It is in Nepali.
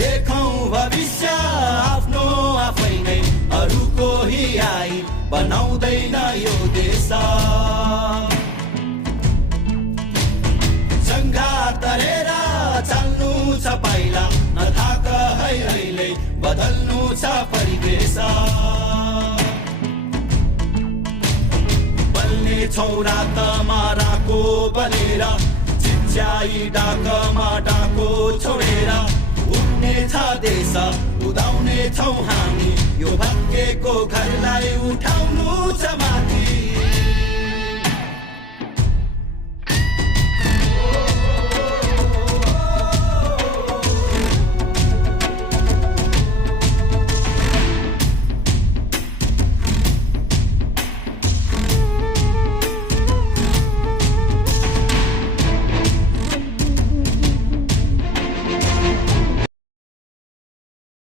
लेखौं भविष्य आफ्नो आफै नै अरूको हियाई बनाउँदैन यो देश सङ्घा तरेर चाल्नु छ पाइला नथाक है अहिले बदल्नु छ परिवेश बल्ने छौरा त माराको बनेर चिच्याई डाकमा डाको छोडेर उड्ने छ देश उदाउने छौ हामी यो भत्केको घरलाई उठाउनु छ माथि